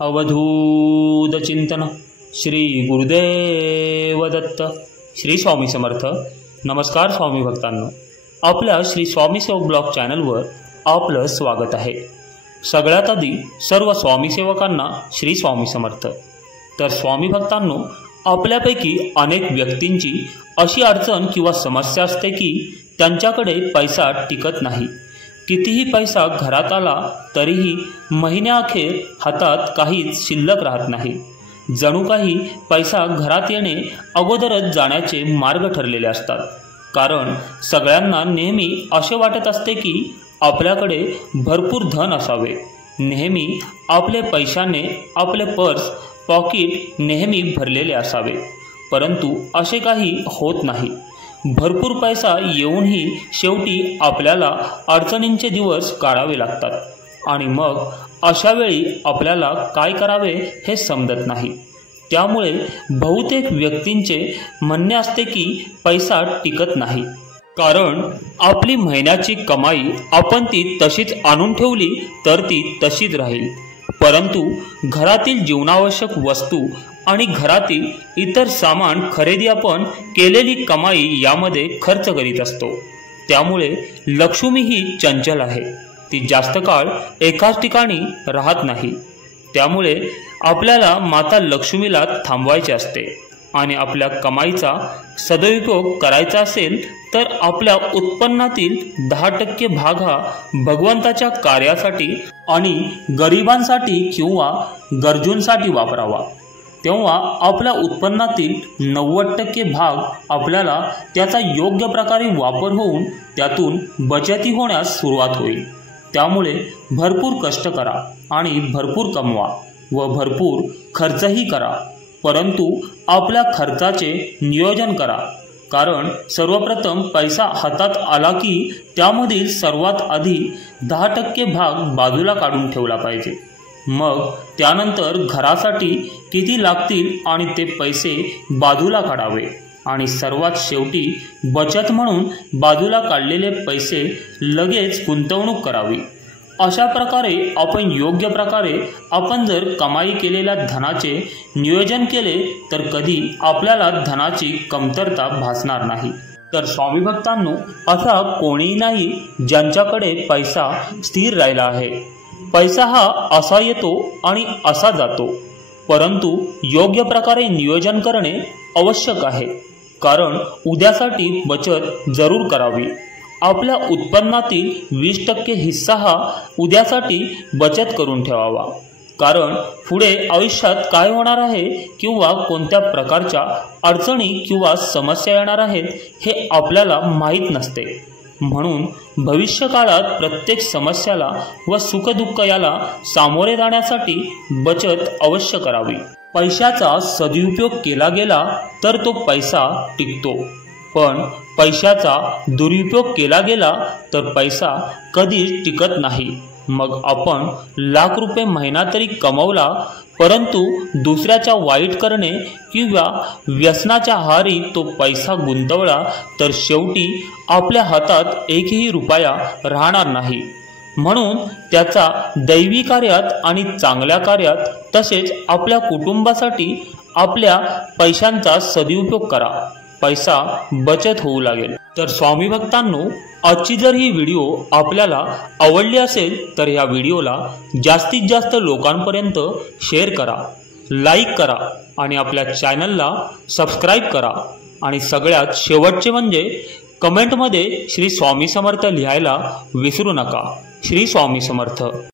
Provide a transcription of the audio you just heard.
अवधूत चिंतन श्री गुरुदेव दत्त। श्री स्वामी समर्थ। नमस्कार स्वामी भक्तांनो, आपल्या श्री स्वामी सेवक ब्लॉग चॅनलवर आपलं स्वागत आहे। सगळ्यात आधी सर्व स्वामी सेवकांना श्री स्वामी समर्थ। तर स्वामी भक्तांनो, आपल्यापैकी अनेक व्यक्तींची अशी अडचण किंवा समस्या असते की त्यांच्याकडे पैसा टिकत नाही। कितीही पैसा घरात आला तरीही महिन्याअखेर हातात काहीच शिल्लक राहत नाही। जणू काही पैसा घरात येणे अगोदरच जाण्याचे मार्ग ठरलेले असतात। कारण सगळ्यांना नेहमी असे वाटत असते की आपल्याकडे भरपूर धन असावे, नेहमी आपले पैशाने आपले पर्स पॉकेट नेहमी भरलेले असावे। परंतु असे काही होत नाही। भरपूर पैसा येऊनही शेवटी आपल्याला अडचणींचे दिवस काढावे लागतात आणि मग अशा वेळी आपल्याला काय करावे हे समजत नाही। त्यामुळे बहुतेक व्यक्तींचे म्हणणे असते की पैसा टिकत नाही, कारण आपली महिन्याची कमाई आपण ती तशीच आणून ठेवली तर ती तशीच राहील, परंतु घरातील जीवनावश्यक वस्तू आणि घरातील इतर सामान खरेदी आपण केलेली कमाई यामध्ये खर्च करीत असतो। त्यामुळे लक्ष्मी ही चंचल आहे, ती जास्त काळ एकाच ठिकाणी राहत नाही। त्यामुळे आपल्याला माता लक्ष्मीला थांबवायचे असते आणि आपल्या कमाईचा सदुपयोग करायचा असेल तर आपल्या उत्पन्नातील 10% भाग हा भगवंताच्या कार्यासाठी आणि गरिबांसाठी किंवा गरजूंसाठी वापरावा। तेव्हा आपल्या उत्पन्नातील 90% भाग आपल्याला त्याचा योग्य प्रकारे वापर होऊन त्यातून बचती होण्यास सुरुवात होईल। त्यामुळे भरपूर कष्ट करा आणि भरपूर कमवा व भरपूर खर्चही करा, परंतु आपल्या खर्चाचे नियोजन करा। कारण सर्वप्रथम पैसा हातात आला की त्यामधील सर्वात आधी 10% भाग बाजूला काढून ठेवला पाहिजे। मग त्यानंतर घरासाठी किती लागतील आणि ते पैसे बाजूला काढावे आणि सर्वात शेवटी बचत म्हणून बाजूला काढलेले पैसे लगेच गुंतवणूक करावी। अशा प्रकारे आपण योग्य प्रकारे आपण जर कमाई केलेल्या धनाचे नियोजन केले तर कधी आपल्याला धनाची कमतरता भासणार नाही। तर स्वामी भक्तांनो, असा कोणीही नाही ज्यांच्याकडे पैसा स्थिर राहिला आहे। पैसा हा असा येतो आणि असा जातो, परंतु योग्य प्रकारे नियोजन करणे आवश्यक आहे। कारण उद्यासाठी बचत जरूर करावी। आपल्या उत्पन्नातील 20% हिस्सा हा उद्यासाठी बचत करून ठेवावा। कारण पुढे आयुष्यात काय होणार आहे किंवा कोणत्या प्रकारच्या अडचणी किंवा समस्या येणार आहेत हे आपल्याला माहीत नसते। म्हणून भविष्यकाळात प्रत्येक समस्याला व सुखदुःख याला सामोरे जाण्यासाठी बचत अवश्य करावी। पैशाचा सदुपयोग केला गेला तर तो पैसा टिकतो, पण पैशाचा दुरुपयोग केला गेला तर पैसा कधीच टिकत नाही। मग आपण लाख रुपये महिना तरी कमवला, परंतु दुसऱ्याच्या वाईट करणे किंवा व्यसनाच्या आहारी तो पैसा गुंतवला तर शेवटी आपल्या हातात एकही रुपया राहणार नाही। म्हणून त्याचा दैवी कार्यात आणि चांगल्या कार्यात तसेच आपल्या कुटुंबासाठी आपल्या पैशांचा सदुपयोग करा, पैसा बचत होऊ लागेल। तर स्वामी भक्तांनो, आजची जर ही व्हिडिओ आपल्याला आवडली असेल तर या व्हिडिओला जास्तीत जास्त लोकांपर्यंत शेअर करा, लाईक करा आणि आपल्या चॅनलला सबस्क्राईब करा। आणि सगळ्यात शेवटचे म्हणजे कमेंटमध्ये श्री स्वामी समर्थ लिहायला विसरू नका। श्री स्वामी समर्थ।